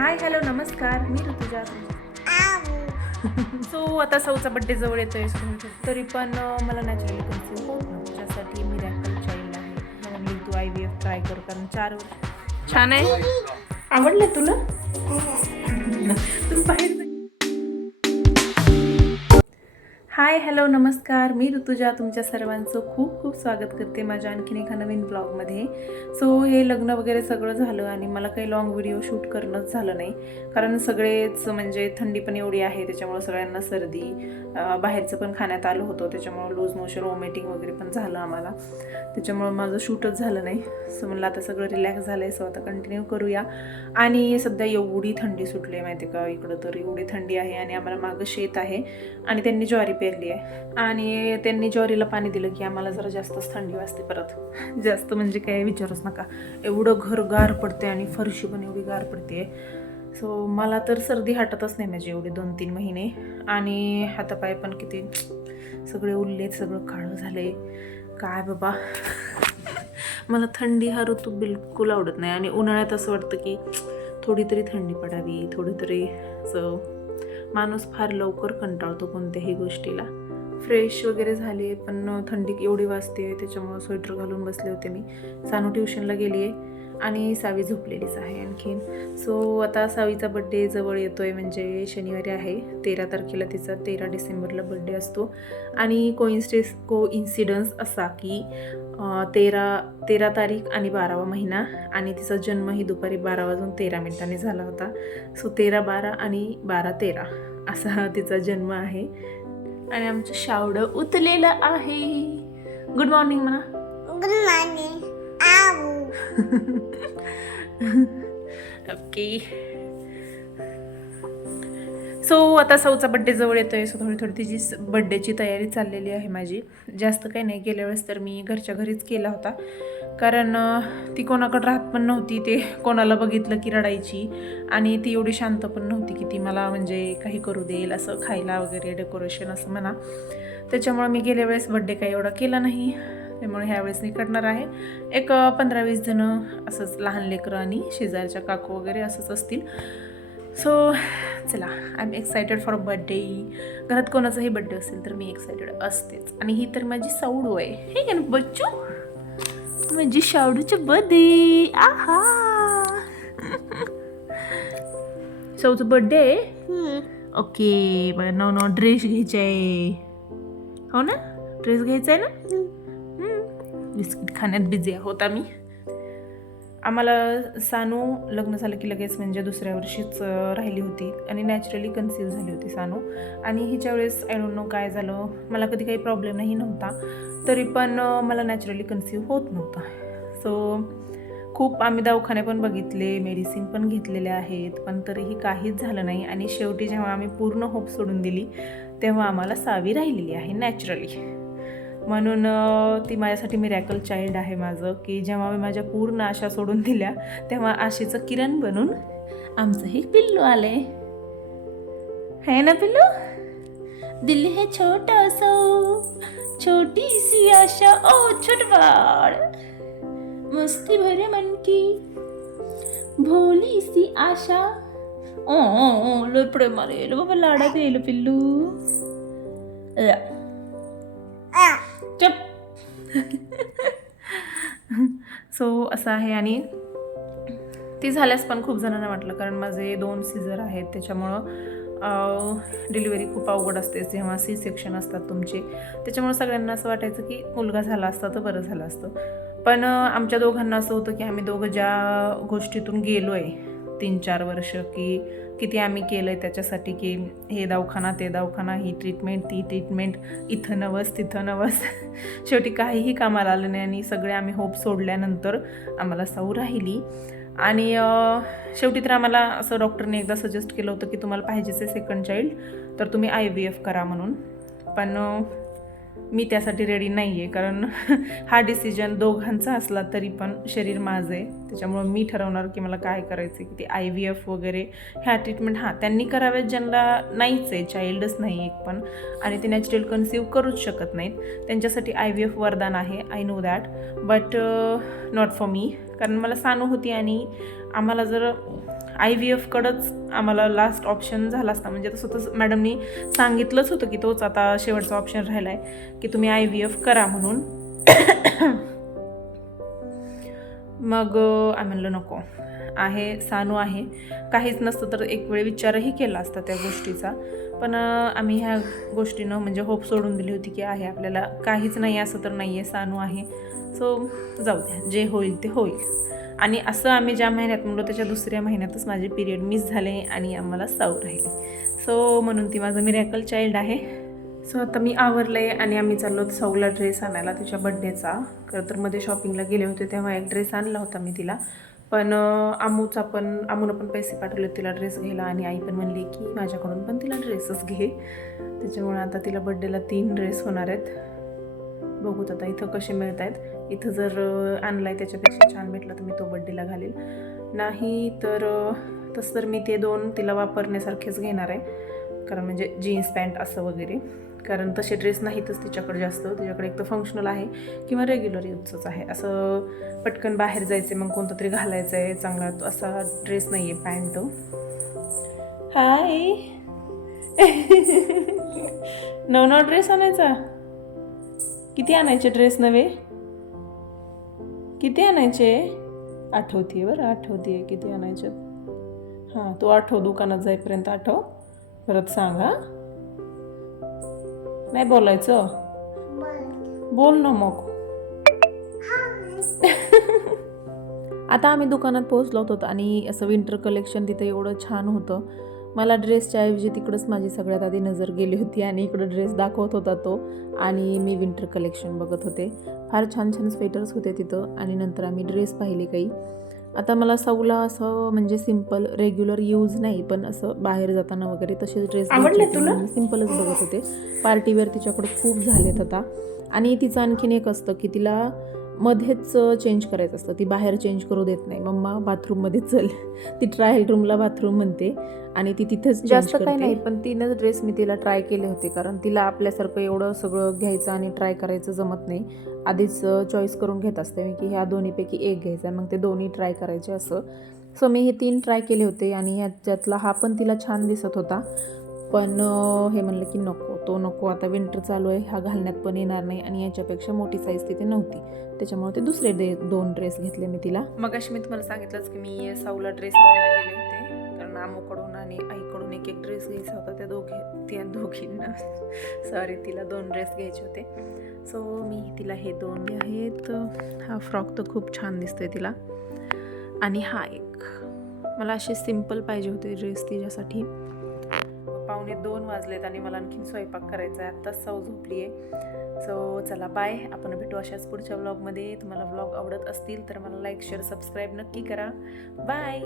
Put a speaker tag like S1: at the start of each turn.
S1: Hi hello नमस्कार. मी Rutuja so आता सौचा बड्डे जवळ येतोय तरी पण मला नॅचरली कन्सिव्ह होत नव्हतं त्यासाठी मी रॅकल चाइल्ड आहे. म्हणून तू आय व्ही एफ ट्राय करू कारण चार वर्ष छान आहे. आवडलं तुला? हाय हॅलो नमस्कार. मी ऋतुजा तुमच्या सर्वांचं खूप खूप स्वागत करते माझ्या आणखीन एका नवीन ब्लॉगमध्ये. सो हे लग्न वगैरे सगळं झालं आणि मला काही लॉंग व्हिडिओ शूट करणंच झालं नाही. कारण सगळेच म्हणजे थंडी पण एवढी आहे त्याच्यामुळं सगळ्यांना सर्दी बाहेरचं पण खाण्यात आलं होतं त्याच्यामुळं लूज मोशन वॉमिटिंग वगैरे पण झालं आम्हाला. त्याच्यामुळं माझं शूटच झालं नाही. सो म्हणलं आता सगळं रिलॅक्स झालं आहे सो आता कंटिन्यू करूया. आणि सध्या एवढी थंडी सुटली आहे माहिती आहे का? इकडं तर एवढी थंडी आहे आणि आम्हाला मागं शेत आहे. आणि त्यांनी ज्वारी पेरली आहे. आणि त्यांनी ज्वारीला पाणी दिलं की आम्हाला जरा जास्तच थंडी वाजते परत. जास्त म्हणजे काय विचारूच नका. एवढं घर गार पडते आणि फरशी पण एवढी गार पडते सो मला तर सर्दी हटतच नाही माझी एवढे दोन तीन महिने. आणि हातापाय पण किती सगळे उरलेत सगळं काळं झाले काय बाबा? मला थंडी हा ऋतू बिलकुल आवडत नाही. आणि उन्हाळ्यात असं वाटतं की थोडी तरी थंडी पडावी थोडी तरी असं माणूस फार लवकर कंटाळतो कोणत्याही गोष्टीला. फ्रेश वगैरे झाले पण थंडी एवढी वाजते त्याच्यामुळं स्वेटर घालून बसले होते मी. सानू ट्युशनला गेली आहे आणि सावी झोपलेलीच आहे आणखीन. सो आता सावीचा बड्डे जवळ येतो आहे म्हणजे शनिवारी आहे तेरा तारखेला तिचा तेरा डिसेंबरला बड्डे असतो. आणि कोइन्सिडेस को इन्सिडन्स असा की तेरा तेरा तारीख आणि बारावा महिना आणि तिचा जन्मही दुपारी बारा वाजून तेरा मिनिटांनी झाला होता. सो तेरा बारा आणि बारा तेरा असा तिचा जन्म आहे. आणि आमचं शावडं उतलेलं आहे गुड मॉर्निंग म्हणा
S2: morning. Ow.
S1: ओके सो आता सौचा बड्डे जवळ येतोय सो थोडी थोडी तिची बड्डेची तयारी चाललेली आहे माझी. जास्त काही नाही गेल्या वेळेस तर मी घरच्या घरीच केला होता. कारण ती कोणाकडं राहत पण नव्हती ते कोणाला बघितलं की रडायची. आणि ती एवढी शांत पण नव्हती की ती मला म्हणजे काही करू देईल असं खायला वगैरे डेकोरेशन असं म्हणा. त्याच्यामुळे मी गेल्या वेळेस बड्डे काही एवढा केला नाही. त्यामुळे ह्यावेळेस मी करणार आहे. एक पंधरा वीस जणं असंच लहान लेकरं आणि शेजारच्या काकू वगैरे असंच असतील. सो चला I am excited for birthday घरात कोणाचाही बड्डे असेल तर मी एक्सायटेड असतेच. आणि ही तर माझी साऊडू आहे. हे का ना बच्चू माझी शावडूचे बर्थडे आहा. सौचं बर्थडे आहे. ओके बरं नो नो ड्रेस घ्यायचा आहे हो ना? ड्रेस घ्यायचा आहे ना. बिस्किट खाण्यात बिझी आहोत आम्ही. आम्हाला सानू लग्न झालं की लगेच म्हणजे दुसऱ्या वर्षीच राहिली होती आणि नॅचरली कन्सिव्ह झाली होती सानू. आणि हिच्या वेळेस आय डोंट नो काय झालं. मला कधी काही प्रॉब्लेम नाही नव्हता. तरी पण मला नॅचरली कन्सिव्ह होत नव्हता. सो खूप आम्ही दवाखाने पण बघितले मेडिसिन पण घेतलेले आहेत पण तरीही काहीच झालं नाही. आणि शेवटी जेव्हा आम्ही पूर्ण होप सोडून दिली तेव्हा आम्हाला सावी राहिलेली आहे नॅचरली म्हणून ती माझ्यासाठी मिरॅकल चाइल्ड आहे माझं की जेव्हा मी माझ्या पूर्ण आशा सोडून दिल्या तेव्हा आशेचं किरण बनून आमचं हे पिल्लू आले है ना पिल्लू? दिल्ली हे छोटा सा छोटी सी आशा ओ छोटवाड़ मस्ती भरे मन की भोली सी आशा. ओ ओ ओ लपडे मारेल बाबा लाडात येईल पिल्लू.
S2: या.
S1: चप. सो असं आहे आणि ती झाल्यास पण खूप जणांना वाटलं कारण माझे दोन सीझर आहेत त्याच्यामुळं डिलिव्हरी खूप अवघड असते. जेव्हा सी सेक्शन असतात तुमचे त्याच्यामुळं सगळ्यांना असं वाटायचं की मुलगा झाला असता तर बरं झालं असतं. पण आमच्या दोघांना असं होतं की आम्ही दोघं ज्या गोष्टीतून गेलो आहे तीन चार वर्ष की किती आम्ही केलं आहे त्याच्यासाठी की हे दवाखाना ते दवाखाना ही ट्रीटमेंट ती ट्रीटमेंट इथं नवस तिथं नवस. शेवटी काहीही कामाला आलं नाही आणि सगळे आम्ही होप सोडल्यानंतर आम्हाला सौ राहिली. आणि शेवटी तर आम्हाला असं डॉक्टरने एकदा सजेस्ट केलं होतं की तुम्हाला पाहिजेच आहे सेकंड चाइल्ड तर तुम्ही आय व्ही एफ करा म्हणून. पण मी त्यासाठी रेडी नाही आहे कारण हा डिसिजन दोघांचा असला तरी पण शरीर माझं आहे. त्याच्यामुळं मी ठरवणार की मला काय करायचं आहे की ते आय व्ही एफ वगैरे ह्या ट्रीटमेंट हां त्यांनी कराव्यात ज्यांना नाहीच आहे चाइल्डच नाही एक पण. आणि ते नॅचरल कन्सिव्ह करूच शकत नाहीत. त्यांच्यासाठी आय व्ही एफ वरदान आहे I know that but not for me कारण मला सानू होती आणि आम्हाला जर आय व्ही एफकडंच आम्हाला लास्ट ऑप्शन झाला असता. म्हणजे तसं तसं मॅडमनी सांगितलंच होतं की तोच आता शेवटचा ऑप्शन राहिला आहे की तुम्ही आय व्ही एफ करा म्हणून. मग आम्ही म्हणलं नको. आहे सानू आहे. काहीच नसतं तर एक वेळ विचारही केला असता त्या गोष्टीचा. पण आम्ही ह्या गोष्टीनं म्हणजे होप सोडून दिली होती की आहे आपल्याला काहीच नाही असं तर नाही आहे सानू आहे. सो जाऊ द्या जे होईल ते होईल. आणि असं आम्ही ज्या महिन्यात म्हणलो त्याच्या दुसऱ्या महिन्यातच माझे पिरियड मिस झाले आणि आम्हाला साऊ राहिले. सो म्हणून ती माझं मिरॅकल चाइल्ड आहे. सो आता मी आवरले आणि आम्ही चाललो होतो सौला ड्रेस आणायला तिच्या बड्डेचा खरं तर मध्ये शॉपिंगला गेले होते तेव्हा एक ड्रेस आणला होता मी तिला. पण अं, अमूचा पण अमूनं पण पैसे पाठवले तिला ड्रेस घ्यायला आणि आई पण म्हणली की माझ्याकडून पण तिला ड्रेसच घे. त्याच्यामुळे आता तिला बड्डेला तीन ड्रेस होणार आहेत. बघूत आता इथं कसे मिळत आहेत इथं जर आणलाय त्याच्यापेक्षा छान भेटला तर मी तो बड्डेला घालेल. नाही तर तसं तर मी ते दोन तिला वापरण्यासारखेच घेणार आहे. कारण म्हणजे जीन्स पॅन्ट असं वगैरे. कारण तसे ड्रेस नाहीतच तिच्याकडे जास्त. तिच्याकडे एक तर फंक्शनल आहे किंवा रेग्युलर यूजचंच आहे. असं पटकन बाहेर जायचं मग कोणतं तरी घालायचं आहे चांगला तो असा ड्रेस नाही आहे पॅन्ट हाय नव नव ड्रेस आणायचा? किती आणायचे ड्रेस नवे? किती आणायचे? आठवते बरं आठवते किती आणायचे. हां तू आठव दुकानात जाईपर्यंत आठव. परत सांगा हा. नाही बोलायचं?
S2: बोल
S1: बोल ना मग. आता आम्ही दुकानात पोहोचलो होतो आणि असं विंटर कलेक्शन तिथं एवढं छान होतं. मला ड्रेसच्या ऐवजी तिकडंच माझी सगळ्यात आधी नजर गेली होती आणि इकडं ड्रेस दाखवत होता तो आणि मी विंटर कलेक्शन बघत होते. फार छान छान स्वेटर्स होते तिथं आणि नंतर आम्ही ड्रेस पाहिले काही. आता मला सौला असं म्हणजे सिंपल रेग्युलर यूज नाही पण असं बाहेर जाताना वगैरे तसेच ड्रेस तुला? सिम्पलच बघत होते. पार्टीवेअर तिच्याकडे खूप झालेत आता. आणि तिचं आणखीन एक असतं की तिला मध्येच चेंज करायचं असतं. ती बाहेर चेंज करू देत नाही. मम्मा बाथरूममध्ये चल. ती ट्रायल रूमला बाथरूम म्हणते आणि ती तिथेच जास्त काही नाही पण तीनच ड्रेस मी तिला ट्राय केले होते. कारण तिला आपल्यासारखं एवढं सगळं घ्यायचं आणि ट्राय करायचं जमत नाही. आधीच चॉईस करून घेत असते मी की ह्या दोन्हीपैकी एक घ्यायचा आहे. मग ते दोन्ही ट्राय करायचे असं. सो मी हे तीन ट्राय केले होते आणि ह्याच्यातला हा पण तिला छान दिसत होता. पण हे म्हणलं की नको तो नको. आता विंटर चालू आहे हा घालण्यात पण येणार नाही आणि याच्यापेक्षा मोठी साईज तिथे नव्हती. त्याच्यामुळे ते दुसरे डे दोन ड्रेस घेतले मी तिला. मग अशी मी तुम्हाला सांगितलंच की मी साऊला ड्रेस आणायला गेले होते. कारण आमूकडून आणि आईकडून एक एक ड्रेस घ्यायचा होता त्या दोघे त्या दोघींना. सॉरी तिला दोन ड्रेस घ्यायचे होते. सो मी तिला हे दोन आहेत हा फ्रॉक तर खूप छान दिसतोय तिला. आणि हा एक मला असे सिंपल पाहिजे होते ड्रेस तिच्यासाठी. पावणे दोन वाजलेत आणि मला आणखीन स्वयंपाक करायचा आहे. आत्ताच सौ झोपली आहे सो चला बाय आपण भेटू अशाच पुढच्या व्लॉगमध्ये तुम्हाला व्लॉग आवडत असतील तर मला लाईक शेअर सबस्क्राईब नक्की करा. बाय